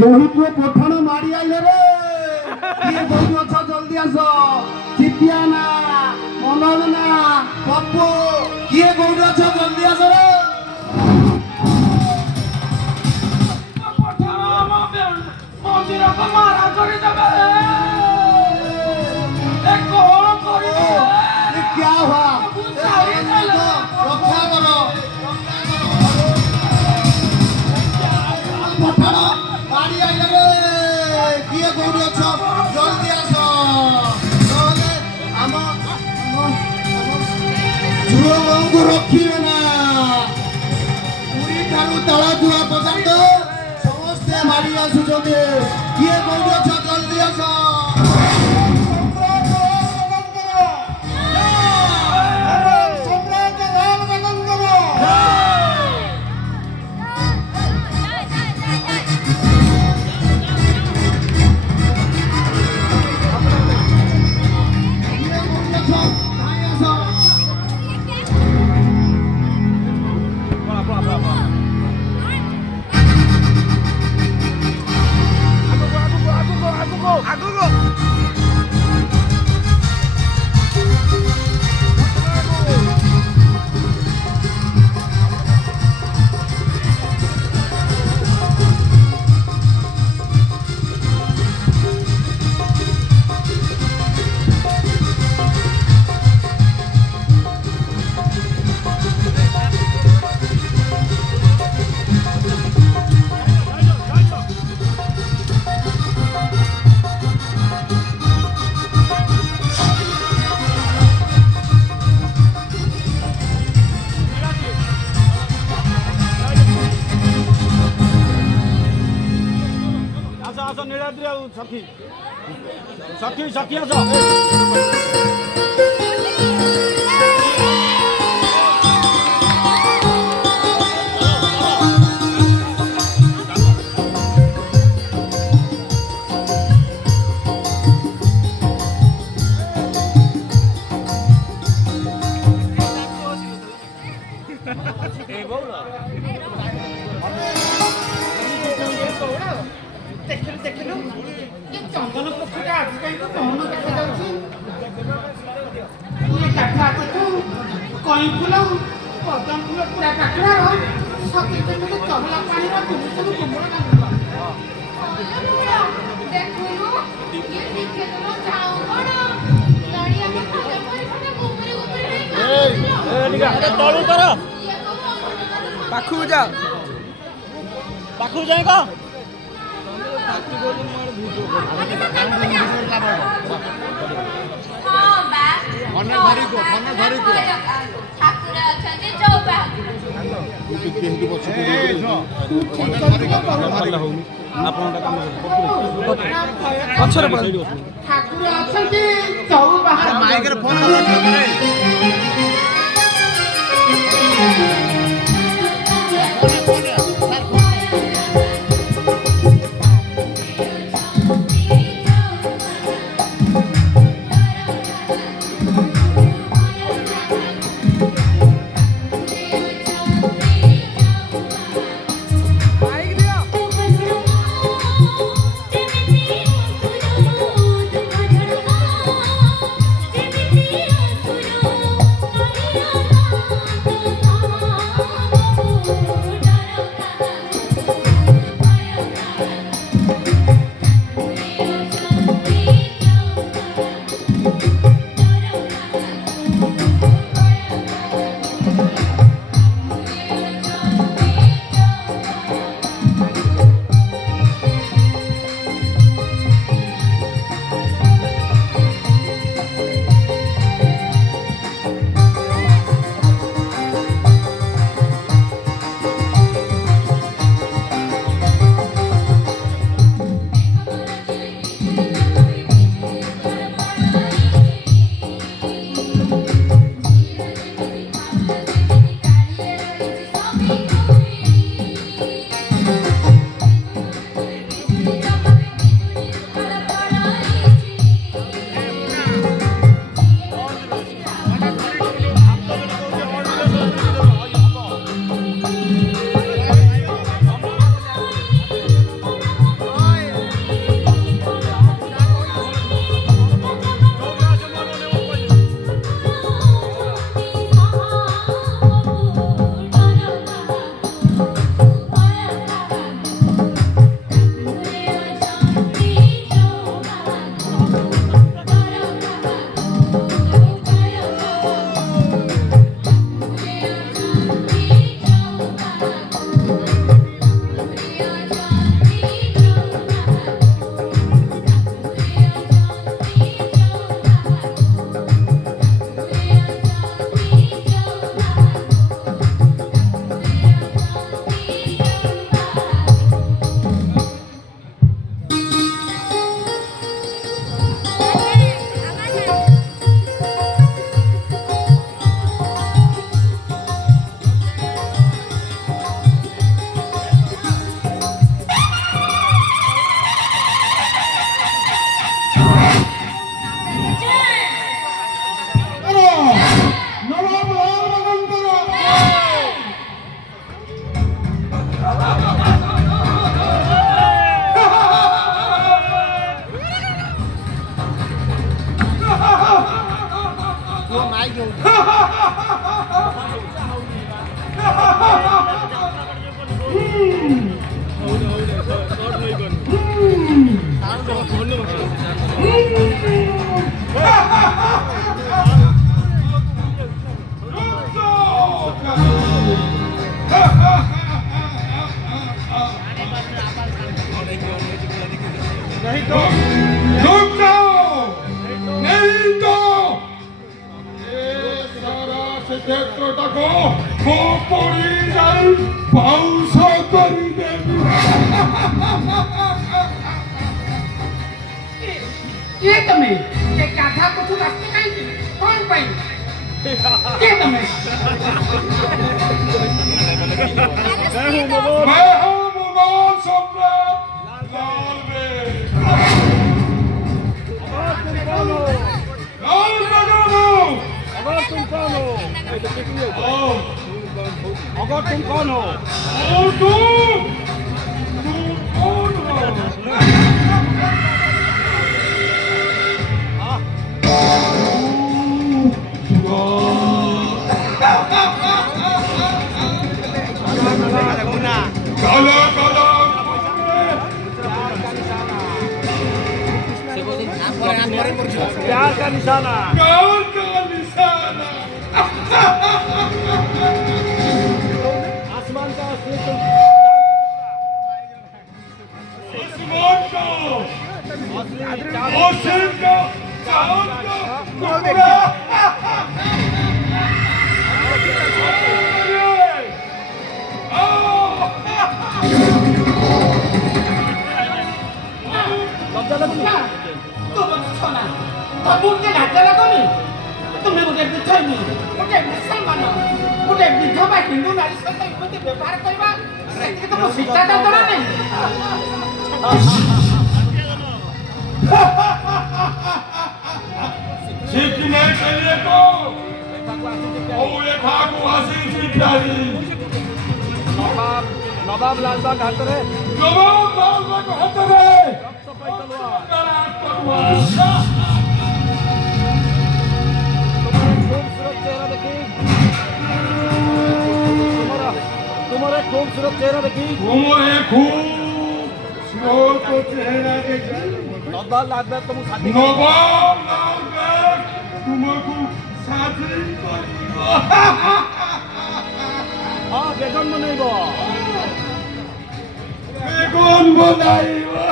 बहुत पठाण मारी आइले रे किए बहुत अच्छा जल्दी आस चितियाना मनोजना पप्पू किए बहुत अच्छा जल्दी आस रे पठाण मंदिर को मारा कर देबे ए कौन करी ये क्या हुआ रक्षा करो पठाण मारी आइले रे किए कोडी अछ जल्दी आस नले हम जुओंगु रखिबे ना पूरी ठारू तळा जुआ पर्यंत समस्त मारी आसुछते किए कोडी अछ जल्दी आस सखी सखी सखी जंगल पक्षीटा आज कहीं तो कौन देखा जाउची ये काठा तो कई फूल पदम फूल पूरा काटला सके तो मुझे चहला पानी रा फूल सब कुमड़ काटला देखुनु ये देखे तो जाओ बड़ गाड़ी हम खाजा पर ऊपर ऊपर ए निका तळू कर पाखु जा का नहीं तो रुक जाओ नहीं तो ये सारा क्षेत्रটাको পড়ি যাই পাউস করি দেবি ये તમે એ કાઢા કોઠું રસ્તે કાઈ કોણ પાઈ કે તમે मैं हूँ मुगल सम्राट लाल बेग लाल बेगम अगर तुम कौन हो अगर तुम कौन हो और तुम कौन हो काला काला प्यार का निशाना प्यार का निशाना आसमान का असली तुम आसमान का असली ओशन का चांद का टुकड़ा लज्जा लगुनी ନା ତୁ ବସିଛ ନା ତମକୁ ଟିକେ ଲାଜ ଲାଗୁନି ତୁମେ ଗୋଟେ ବିଧର୍ମୀ ଗୋଟେ ମୁସଲମାନ ଗୋଟେ ବିଧବା ହିନ୍ଦୁ ନାରୀ ସହିତ ଏମିତି ବ୍ୟବହାର କରିବା ସେତିକି ତମ ଶିଷ୍ଟାଚାର ଜଣା ନାହିଁ सीखने के लिए तो ये ठाकू हसी थी प्यारी नवाब नवाब लालबाग हाथ रे जवाब लाल बाग हाथ रे तो पाई तलवार तलवार खूबसूरत चेहरा देखी तुम्हारा खूबसूरत चेहरा देखी तुम्हारे खूब स्लोर को चेहरा देखी नवाब लालबाग तुम शादी नवाब लाल बाग तुमको शादी करेगा हाँ बेगम बनाइब बेगम बनाइबा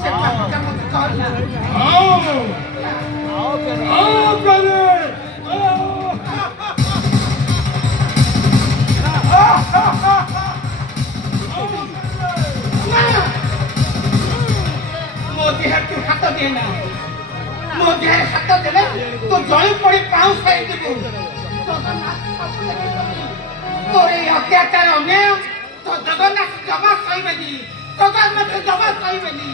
ସେ କଥା ମତେ କହନା आओ आओ के आओ करे ମୋ ଦେହରେ ତୁ ହାତ ଦିଏ ନା ମୋ ଦେହରେ ହାତ ଦେଲେ ତୁ ଜଳି ପଡ଼ି ପାଉଁଶ ହେଇଯିବୁ ଜଗନ୍ନାଥ ସବୁ ଦେଖିଛନ୍ତି ତୋର ଏଇ ଅତ୍ୟାଚାର ଅନ୍ୟାୟ ତ ଜଗନ୍ନାଥ ଜମା ସହିବେନି ଜଗନ୍ନାଥ ଜମା ସହିବେନି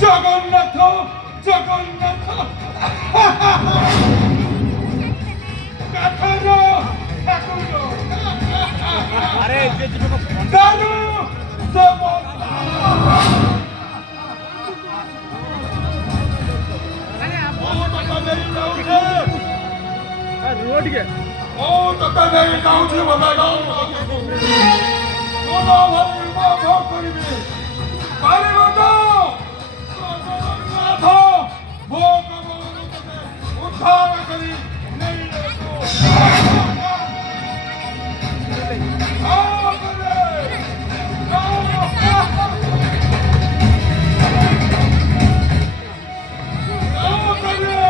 जगन्नाथ जगन्नाथ काठर ठाकुर अरे ये जीवन को दारू रोड के ओ तता नहीं जाऊँ बताओ कोना भाई माफ करिबे पारे बताओ जगन्नाथ भगवान तते उद्धार करी नहीं देखो आओ करे आओ करे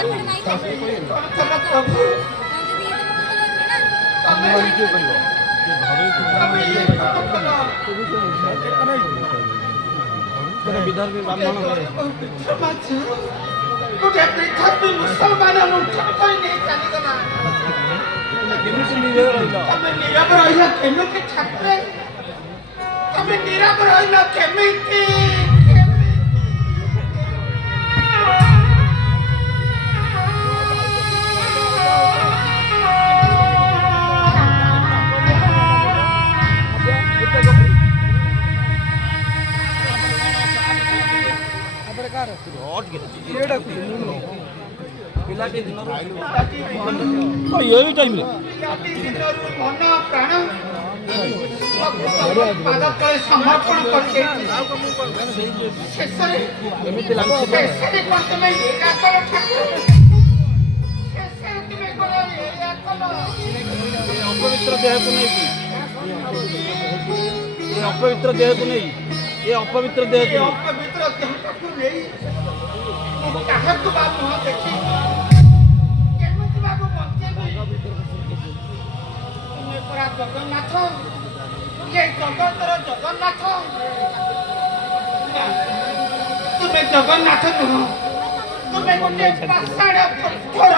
ତମ ପ୍ରଭୁ ତମେ ଇଏ କଣ କଲ? ଗୋଟେ ବିଧର୍ମୀ ମୁସଲମାନ ଲୁଣ୍ଠନ କରି ନେଇ ଚାଲିଗଲା। ତମେ ନୀରବ ରହିଲ କେମିତି ଠାକୁରେ? ତମେ ନୀରବ ରହିଲ କେମିତି? ଏଇ ଟାଇମ୍ରେ ମନ ପ୍ରାଣ ପାଦ ତଳେ ସମର୍ପଣ କରିଦେଇଛି। ଶେଷରେ କଣ ତମେ ଏଇଆ କଲ ଠାକୁର? ଶେଷରେ ତୁମେ କଣ ଏଇଆ କଲ? ଅପବିତ୍ର ଦେହକୁ ନେଇକି ଅପବିତ୍ର ଦେହକୁ ନେଇ ଅପବିତ୍ର ଦେହକୁ ଅପବିତ୍ର ଦେହଟାକୁ ନେଇ ମୁଁ କାହାକୁ ବା ମୁହଁ ଦେଖି କେମିତି ବାବୁ ବଞ୍ଚେଇବି? ତୁମେ ପରା ଜଗନ୍ନାଥ, ଇଏ ଜଗତର ଜଗନ୍ନାଥ। ନା, ତୁମେ ଜଗନ୍ନାଥ ନୁହଁ, ତୁମେ ଗୋଟେ ପାଷାଣ ପଥର।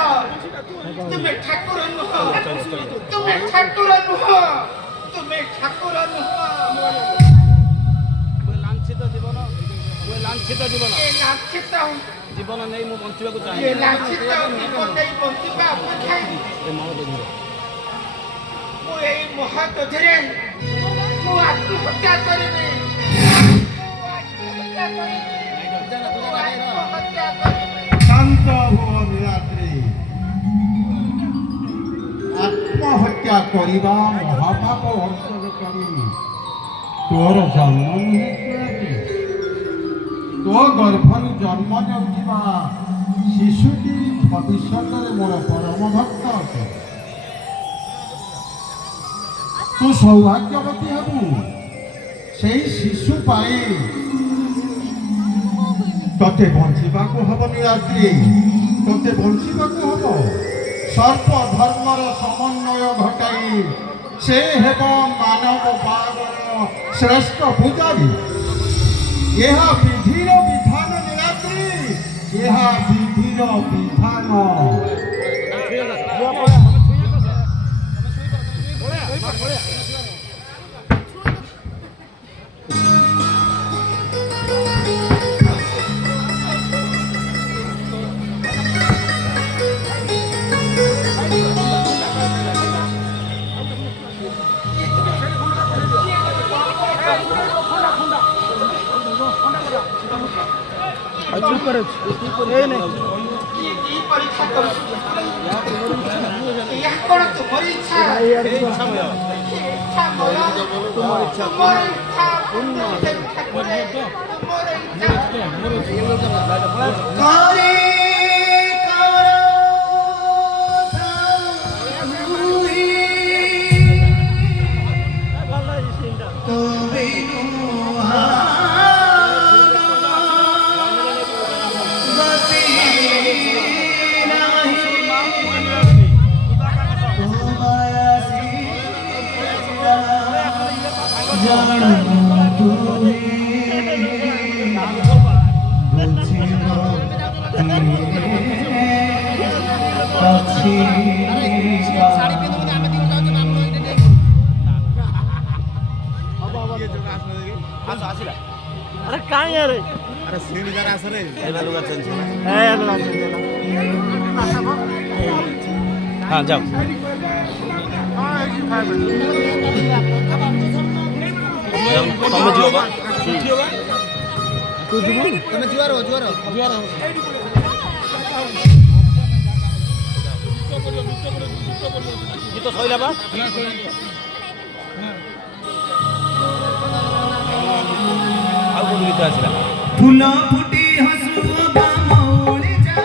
ତୁମେ ଠାକୁର ନୁହଁ, ତୁମେ ଠାକୁର ନୁହଁ, ତୁମେ ଠାକୁର ନୁହଁ। ଲାଞ୍ଛିତ ଜୀବନ ଲାଞ୍ଛିତ ଜୀବନ ଏ ଲାଞ୍ଛିତ ଜୀବନ ନେଇ ମୁଁ ବଞ୍ଚିବାକୁ ଏ ଚାହେଁ। ଲାଞ୍ଛିତ ଜୀବନ ନେଇ ବଞ୍ଚିବା ଅପେକ୍ଷା ମୁଁ ଏଇ ମହାଯୋଧରେ ମୁଁ ଆତ୍ମହତ୍ୟା କରିବି। শান্ত হো নিরাত্রি। আত্মহত্যা করিবা মহাপাপ অন্তরকারী। তোর জন্ম নুহে নিরাত্রি। তো গর্ভর জন্ম নেউଥିବା শিশুটি ভবিষ্যତରେ ମୋର ପରମ ଭକ୍ତ ଅଟେ। ତୁ ସୌଭାଗ୍ୟବତୀ ହେବୁ। ସେଇ ଶିଶୁ ପାଇଁ ତତେ ବଞ୍ଚିବାକୁ ହବ ନିରାତ୍ରି, ତତେ ବଞ୍ଚିବାକୁ ହବ। ସର୍ବ ଧର୍ମର ସମନ୍ୱୟ ଘଟାଇ ସେ ହେବ ମାନବ ପାବନ ଶ୍ରେଷ୍ଠ ପୂଜାରୀ। ଏହା ବିଧିର ବିଧାନ ନିରାତ୍ରି, ଏହା ବିଧିର ବିଧାନ। ପରୀକ୍ଷା କରୁଛୁ ଏହା କଣ ତୁମର ଇଚ୍ଛା? ଇଚ୍ଛା ମୋର, ତୁମର ଇଚ୍ଛା ପୂର୍ଣ୍ଣ ହେଉ ଠାକୁରେ, ତୁମର ଇଚ୍ଛା। अरे कहाँ यार अरे सीढ़ी जरा आसरे हाँ जाओ ତମେ ଯିବ ବା ତୁ ଯିବୁ ତମେ ଜୁଆର ଗୀତ ସଇଲା ବା ଆଉ କୋଉ ଗୀତ ଆସିଲା फूल फुटी हसुआ मौली जा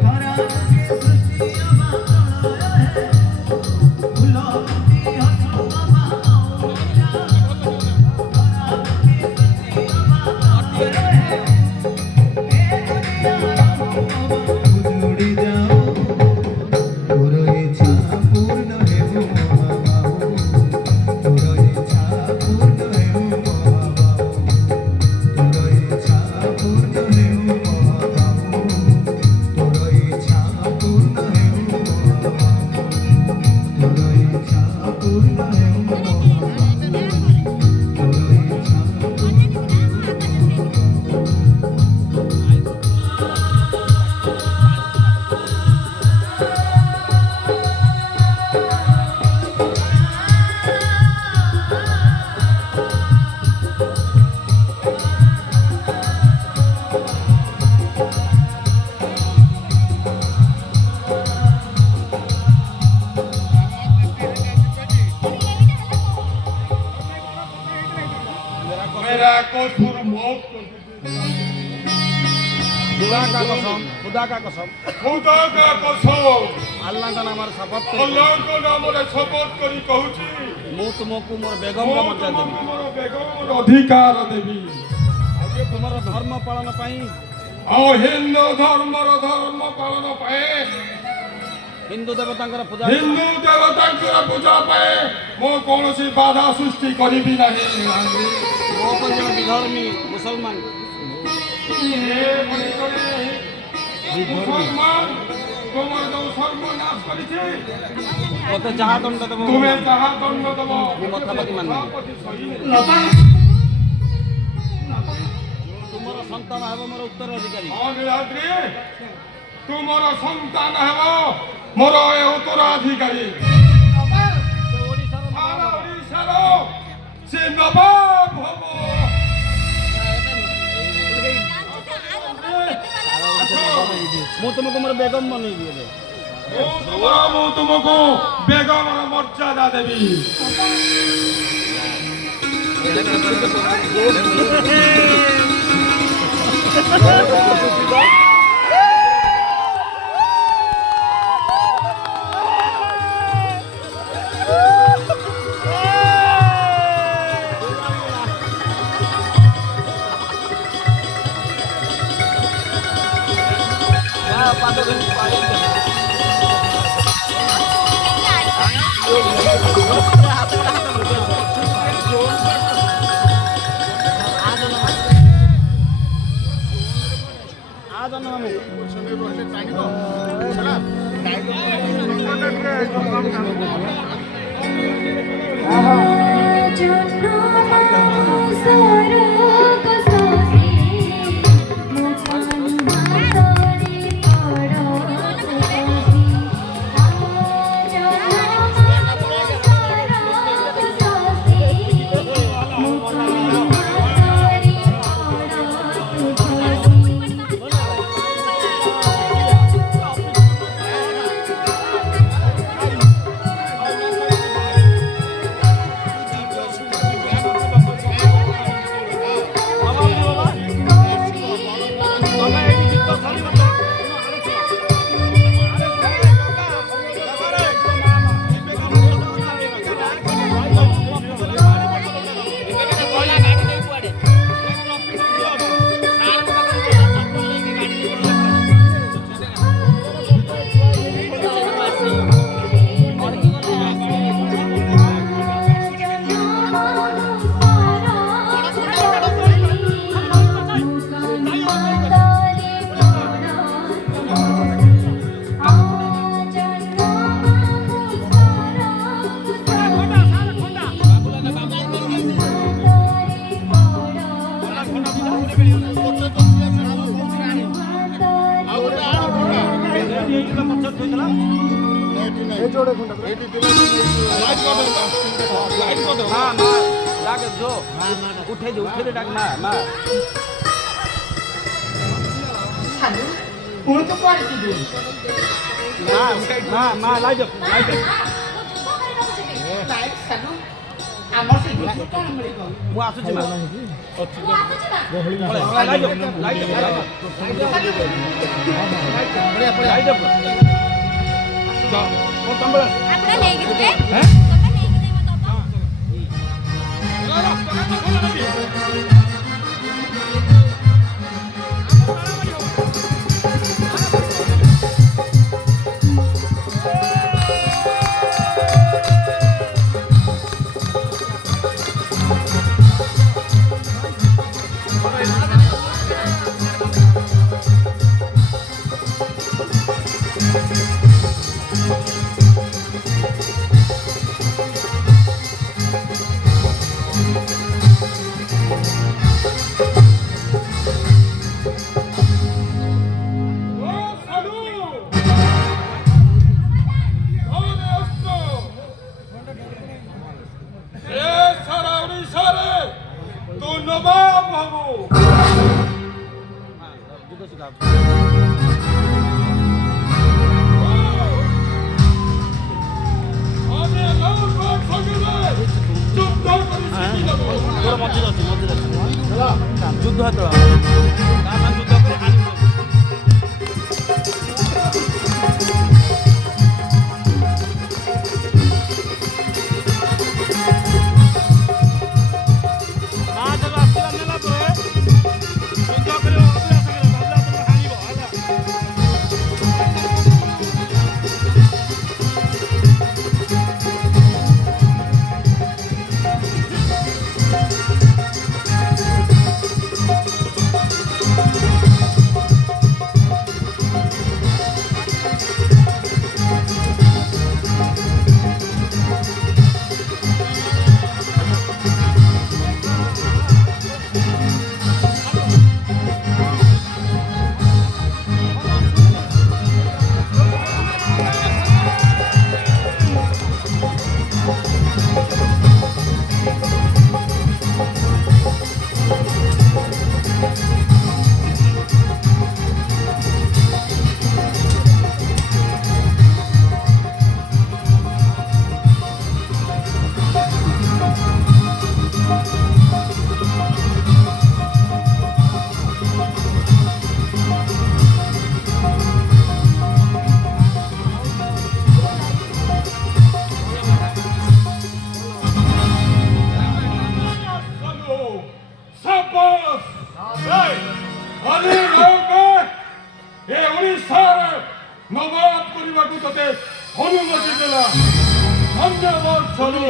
खरा के सुचिया फूल फुटी हसुआ मौली जा खरा के सुचिया ए दुनिया खुदा का कसम खुदा का कसम अल्लाह का नाम शपथ अल्लाह को नामरे शपथ करी कहूची ମୁଁ ତୁମକୁ ମୋର ବେଗମ ମୁଁ ମର୍ଯାଦା ଦେବି ତୁମର ବେଗମର ଅଧିକାର ଦେବି ଆଉ ତୁମର ଧର୍ମ ପାଳନ ପାଇଁ ଆଉ ହିନ୍ଦୁ ଧର୍ମର ଧର୍ମ ପାଳନ ପାଇଁ ହିନ୍ଦୁ ଦେବତାଙ୍କର ପୂଜା ହିନ୍ଦୁ ଦେବତାଙ୍କର ପୂଜା ପାଇଁ ମୁଁ କୌଣସି ବାଧା ସୃଷ୍ଟି କରିବି ନାହିଁ ମୋ ପରି ଜଣେ ବିଧର୍ମୀ ମୁସଲମାନ ମୁସଲମାନ তোমার ଯେଉଁ ସର୍ବନାଶ କରିଛି ମୋତେ ଯାହା ଦଣ୍ଡ ଦେବ ତୁମେ ଯାହା ଦଣ୍ଡ ଦେବ ମୁଁ ମଥାପତି ମାନିବି ନବା ତୁମର ସନ୍ତାନ ହେବ ମୋର ଉତ୍ତରାଧିକାରୀ ହଁ ନୀଳାଦ୍ରି ତୁମର ସନ୍ତାନ ହେବ ମୋର ଏ ଉତ୍ତରାଧିକାରୀ ନବା ସେ ଓଡ଼ିଶାର ସାରା ଓଡ଼ିଶାର ସେ ନବାବ ହବ ମୁଁ ତୁମକୁ ମୋର ବେଗମ ବନେଇବି ଏବେ ମୁଁ ତୁମକୁ ବେଗମର ମର୍ଯ୍ୟାଦା ଦେବି उठे डाक माँ माँ ସାଲୁ ପୁଣି ତୁ କୁଆଡ଼େ ଯିବୁ माँ माँ लाइट ନାଇଁ ସାଲୁ ଆମର ସେଠି କ'ଣ ମିଳିବ ମୁଁ ଆସୁଛି ମାଁ ଆପଣ ନେଇକି ଯିବେ ନବାବ କରିବାକୁ ତତେ ଅନୁମତି ଦେଲା। ଧନ୍ୟବାଦ ସାଲୁ।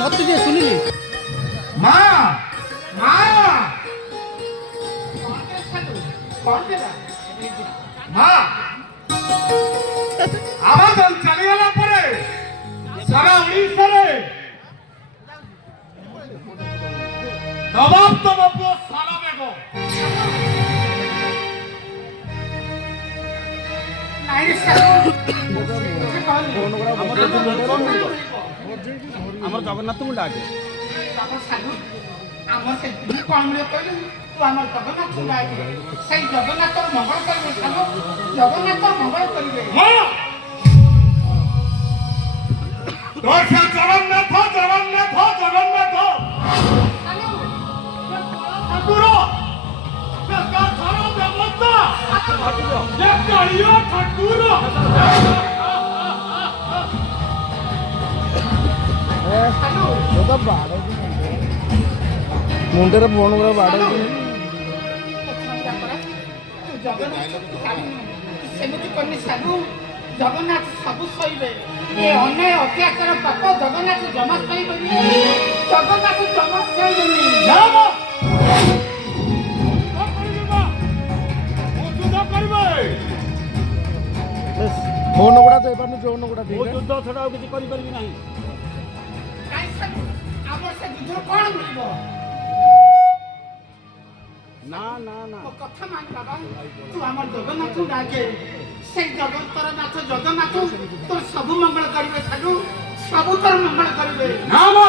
ମତେ ଟିକେ ଶୁଣିଲି ମା ମା କଣ ଦେଲା? ମା ଆବାଦଲ ଚାଲିଗଲା ପରେ ସାରା ଓଡ଼ିଶାରେ ନବାବ ତମ ପୁଅ ସାନ ବେଗ ନାଇଁ ସାଲୁ ଆମର ଜଗନ୍ନାଥ ମୁଣ୍ଡା ଆଗେ ସାଲୁ ଆମର ସେ କଣ ମିଳେ କହିଲୁ? ତୁ ଆମର ଜଗନ୍ନାଥ ଡାକେ। ସେଇ ଜଗନ୍ନାଥର ମଙ୍ଗଳ କରିବେ ସାଲୁ। ଜଗନ୍ନାଥ ମଙ୍ଗଳ କରିବେ। ମା তোর সে জগন্নাথ জগন্নাথ জগন্নাথ ସାଲୁ ঠাকুর দেখা ছাড়া ব্যবস্থা দেখা ইয়ে ঠাকুর ସାଲୁ ମୁଣ୍ଡରେ ଫୋନ ଗୁରା ବାଡ଼ଉଛନ୍ତି ସେମିତି କରିନି ସାଲୁ। ଜଗନ୍ନାଥ ସବୁ ସହିବେ। ଏ ଅନ୍ୟାୟ ଅତ୍ୟାଚାର ପାପ ଜଗନ୍ନାଥ ଜମା ସହିବେନି। ଜଗନ୍ନାଥ ଜମା ସହିବେନି। ଫୋନ ଗୁଡ଼ା ଦେଇପାରୁନି ଫୋନ ଗୁଡ଼ା ଯୁଦ୍ଧ ଛଡ଼ା ଆଉ କିଛି କରିପାରିବି ନାହିଁ। କାଇଁ ସାଲୁ ଆମର ସେ ଯୁଦ୍ଧରୁ କଣ ମିଳିବ? ନା ନା ନା ମୋ କଥା ମାନ ବାବା। ତୁ ଆମର ଜଗନ୍ନାଥଙ୍କୁ ଡାକେ। ସେଇ ଜଗତର ନାଥ ଜଗନ୍ନାଥ ତୋର ସବୁ ମଙ୍ଗଳ କରିବେ ସାଲୁ। ସବୁ ତୋର ମଙ୍ଗଳ କରିବେ। না মা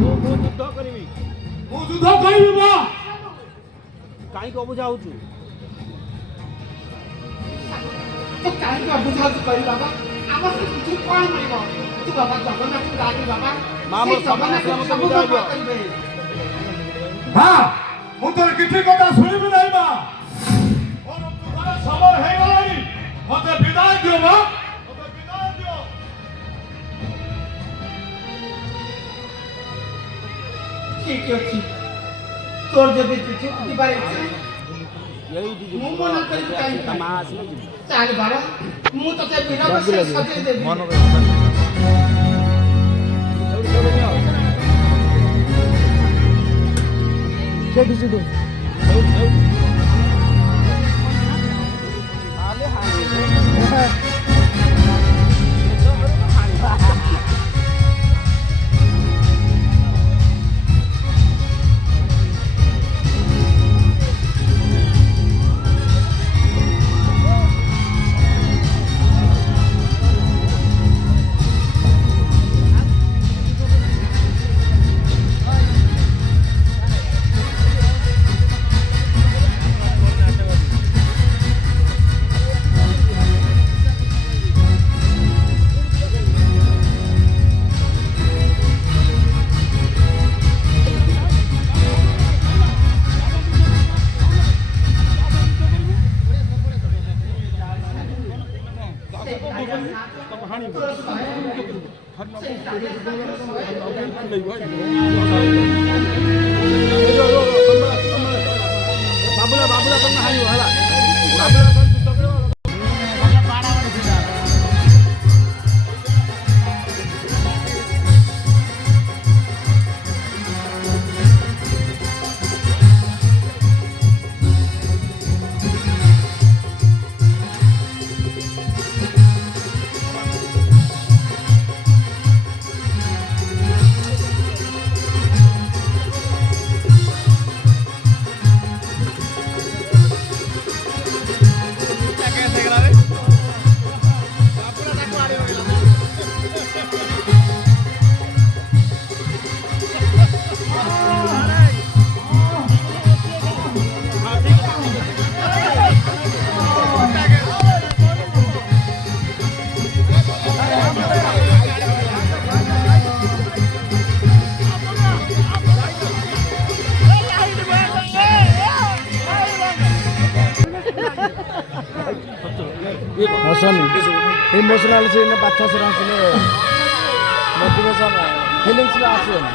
ମୁଁ ଯୁଦ୍ଧ କରିବି। ମୁଁ ଯୁଦ୍ଧ କରିବି ମା କାହିଁକି ଅବୁଝା ହଉଛୁ? ତୁ କାହିଁକି ଅବୁଝାବୁଝି କରି ବାବା? ଆମର ସେ ଯୁଦ୍ଧରୁ କଣ ମିଳିବ? ତୁ ବାବା ଜଗନ୍ନାଥଙ୍କୁ ଡାକେ ବାବା। ମା, ସେଇ ମୋର ଜଗନ୍ନାଥ ସମସ୍ୟା ସବୁ ମତେ ମଙ୍ଗଳ ବୁଝାଇବ। କରିବେ। মা ମୁଁ ତୋର କିଛି କଥା ଶୁଣିବି ନାହିଁ ମା ମୋର ଯୁଦ୍ଧର ସମୟ ହେଇଗଲାଣି ମତେ ବିଦାୟ ଦିଅ ମା ମତେ ବିଦାୟ ଦିଅ ଠିକ ଅଛି ତୋର ଯଦି ଯୁଦ୍ଧକୁ ଯିବାର ଇଚ୍ଛା ଏଇଠି ଯିବୁ। ମୁଁ ମନା କରିବି କାହିଁକି? ତା ମା ଆସିଲେ ଯିବୁ। ଚାଲ ବାବା ମୁଁ ତତେ ବିନା ପଇସାରେ ସଜେଇ ଦେବି। ସେଇଠି ଯିବୁ। ବାବୁଲା ବାବୁଲା ତମେ ହାଣିବ ହେଲା। ବାବୁଲା ତମେ ଯୁଦ୍ଧ କରିବ। ହସନି ଇମୋସନାଲ ସିନ୍ ପାଠରେ ଆସିଲେ ମୋଟିଭେସନ ଫିଲିଂସ୍ ଆସିବନି।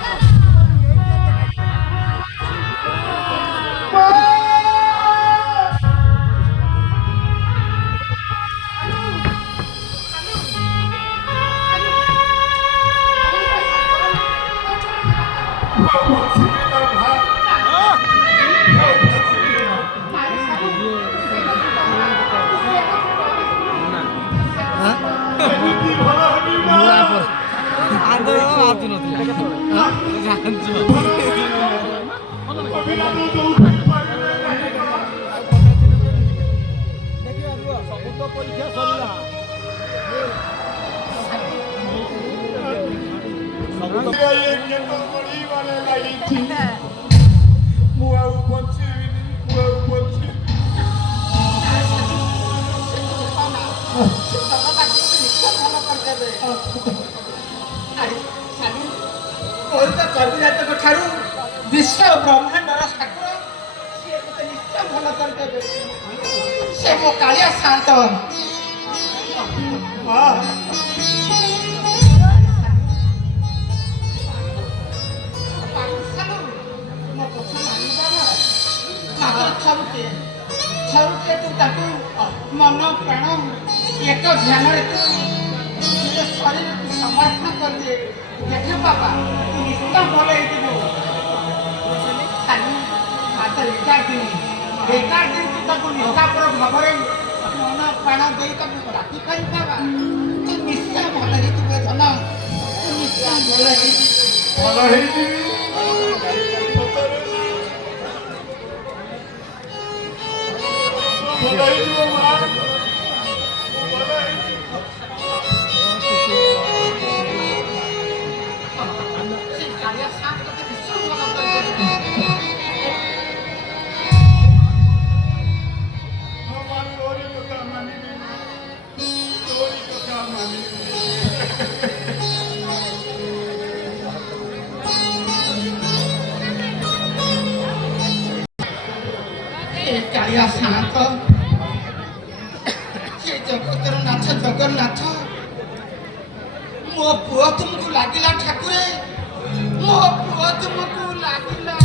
ପରୀକ୍ଷା ସରିଲା ଠାରୁ ବିଶ୍ୱ ବ୍ରହ୍ମାଣ୍ଡର ଠାକୁର ସିଏ ମୋତେ ନିଶ୍ଚୟ ଭଲ କରିଦେବେ। ସେ ମୋ କାଳିଆ ଶାନ୍ତ ଥରୁଟେ ତୁ ତାକୁ ମନ ପ୍ରାଣ ଏକ ଧ୍ୟାନରେ ତୁ ନିଜ ଶରୀରକୁ ସମର୍ପଣ କରିଦିଏ। ଦେଖ ବାବା ତୁ ନିଶ୍ଚୟ ଭଲ ହେଇଯିବୁ। ମାତ୍ର 11 ଦିନ ତୁ ତାକୁ ନିଷ୍ଠାପର ଭାବରେ ମନ ପ୍ରାଣ ଦେଇ ତାକୁ ରାତି କରି ବାବା ତୁ ନିଶ୍ଚୟ ଭଲ ହେଇଯିବୁ। ଧନ ତୁ ନିଶ୍ଚୟ ଭଲ ହେଇଯିବୁ। ଭଲ ହେଇଯିବି ଭଲ ହେଇଯିବ ମା ଭଲ ହେଇଯିବ। ସେ କାଳିଆ ସାଥ ତତେ ନିଶ୍ଚୟ ଭଲ କରିଦେବେ। ତୋରି କଥା ମାନିବି ତୋରି କଥା ମାନିବି। କାଳିଆ ଶାନ୍ତ ସେ ଜଗତର ନାଥ ଜଗନ୍ନାଥ ମୋ ପୁଅ ତୁମକୁ ଲାଗିଲା ଠାକୁରେ ମୋ ପୁଅ ତୁମକୁ ଲାଗିଲା।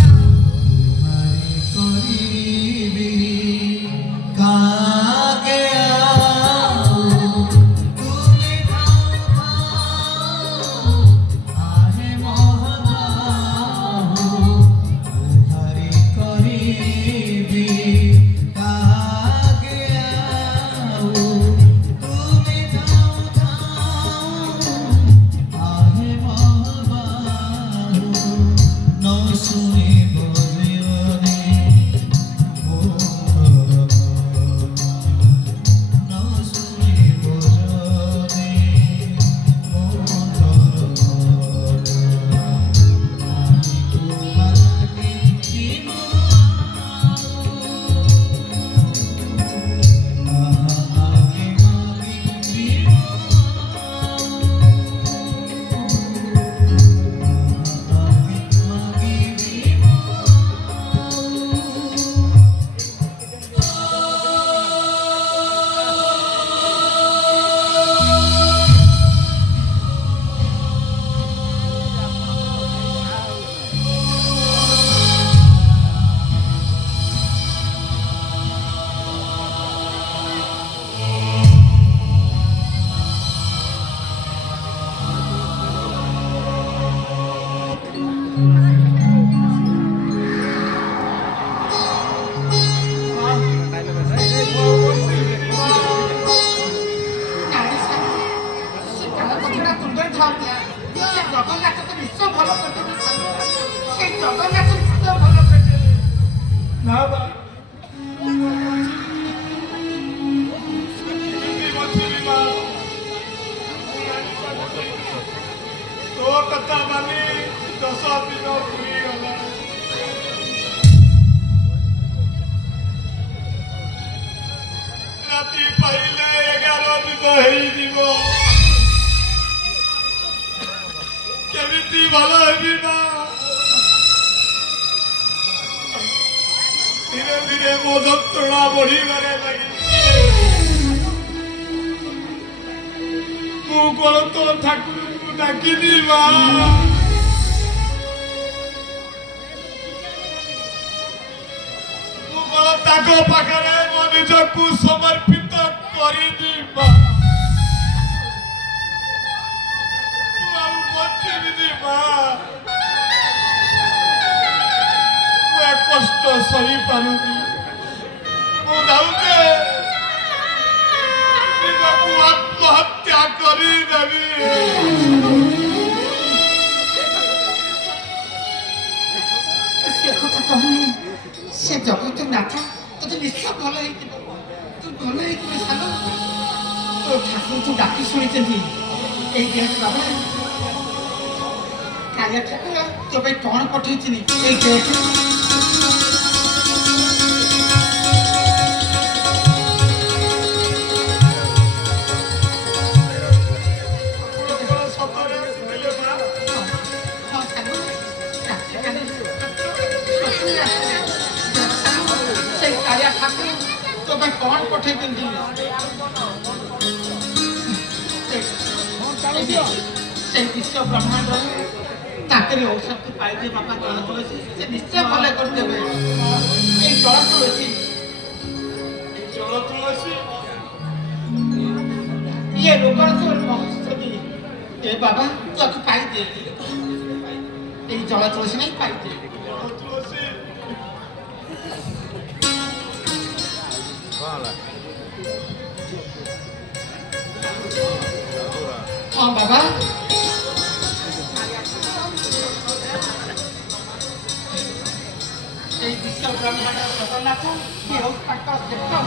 କେମିତି ଭଲ ହେବି ମା ଧୀରେ ଧୀରେ ମୋ ଯନ୍ତ୍ରଣା ବଢିବାରେ ଲାଗିଛି। ମୁଁ କଣ ତୋ ଠାକୁରଙ୍କୁ ଡାକିନି ମା ମୁଁ କଣ ତାଙ୍କ ପାଖରେ ମୋ ନିଜକୁ ସମର୍ପିତ କରିନି ମା ମୁଁ ଆଉ ବଞ୍ଚିବିନି ମା ମୁଁ ଏ କଷ୍ଟ ସହିପାରୁନି ମୁଁ ଯାଉଛି ନିଜକୁ ଆତ୍ମହତ୍ୟା କରିଦେବି ସେ କଥା କହୁନି ସେ ଜଗତନାଥ ତୋତେ ନିଶ୍ଚୟ ଭଲ ହେଇଥିବ ତୁ ଭଲ ହେଇଥିବ ସାଙ୍ଗ ତୋ ଠାକୁର ତୁ ଡାକି ଶୁଣିଛନ୍ତି ଏଇ ଗେଟ୍ ବାବା କାଳିଆ ଠାକୁର ତୋ ପାଇଁ କଣ ପଠେଇଥିଲି ଏଇ ଗେଟ୍ ସତରେ ଆସିଥିଲେ ମା ହଁ ସାଙ୍ଗ ସେଇ କାଳିଆ ଠାକୁର ତୋ ପାଇଁ କଣ ପଠେଇଛନ୍ତି ସେଇ ବିଶ୍ୱ ବ୍ରହ୍ମାଣ୍ଡ ତାଙ୍କରି ଔଷଧ ପାଇছে ବାପା ଜଳ ତୁଳସୀ ସେ ନିଶ୍ଚୟ ଭଲ କରିଦେବେ ଏଇ ଜଳ ତୁଳସୀ ଜଳ ତୁଳସୀ ଇଏ ରୋଗର ତୋର ମହୋତ୍ସବୀ ଏ ବାବା ତୁ ଆକୁ ପାଇଦେ ଏଇ ଜଳ ତୁଳସୀ ନେଇ ପାଇଦେ ଜଳ ତୁଳସୀ ହଁ ବାବା এই বিশ্ব ব্রহ্মাণ্ড জগন্নাথ কি হোক তাঙ্কর চেষ্টা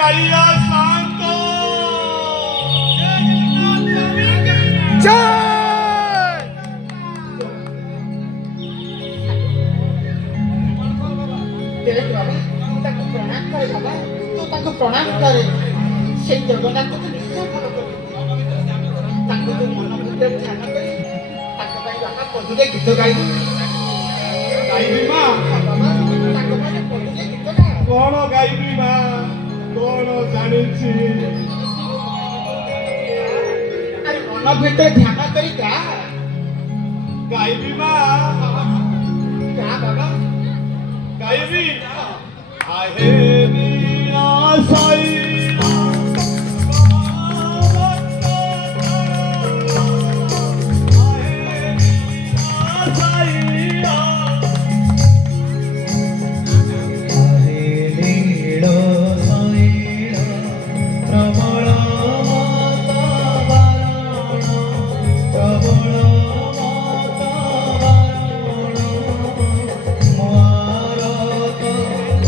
Caía Santo. ତାକୁ ପ୍ରଣାମ କରେ ବାବା ତୁ ତାକୁ ପ୍ରଣାମ କରେ ସେଇ ଜଗନ୍ନାଥ ତୁ ନିଶ୍ଚୟ ଭଲ କରିବୁ ତାଙ୍କୁ ତୁ ମନ ଭିତରେ ଧ୍ୟାନ କରି ତାଙ୍କ ପାଇଁ ବାପା ପଦୁରେ ଗୀତ ଗାଇବୁ ଗାଇବି ମା ବାବା ତାଙ୍କ ପାଇଁ ପଦୁରେ ଗୀତ ଗାଏ କଣ ଗାଇବି ମା କଣ ଜାଣିଛି ଆରେ ମନ ଭିତରେ ଧ୍ୟାନ କରି ଗା ଗାଇବି ମା ଗା ବାବା ଗାଇବି ଆହେନି ଆଶାଇ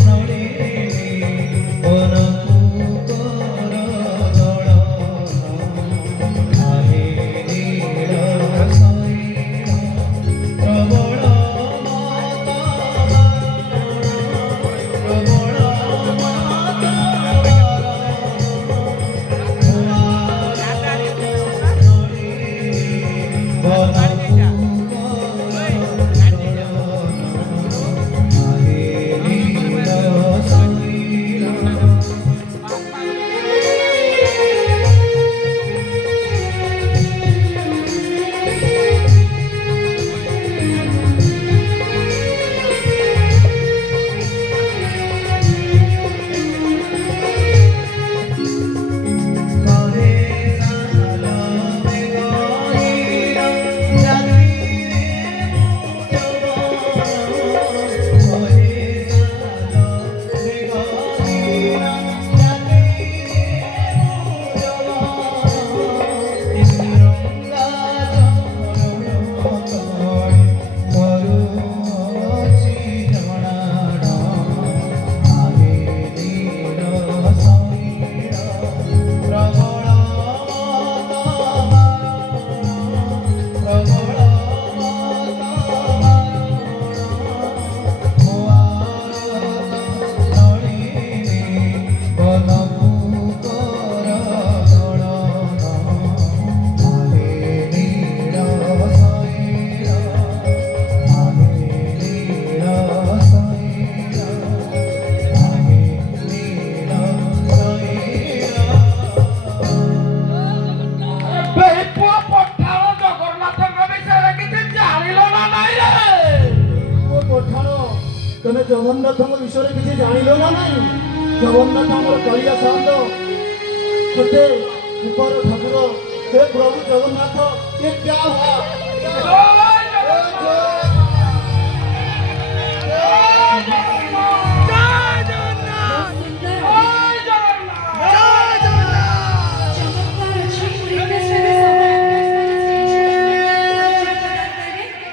Nori ତମେ ଜଗନ୍ନାଥଙ୍କ ବିଷୟରେ କିଛି ଜାଣିଲ ନା ନାହିଁ? ଜଗନ୍ନାଥ ଆମର କାଳିଆ ସାନ୍ତ, ସତେ ଉପର ଠାକୁର। हे प्रभु जगन्नाथ, ये क्या हुआ?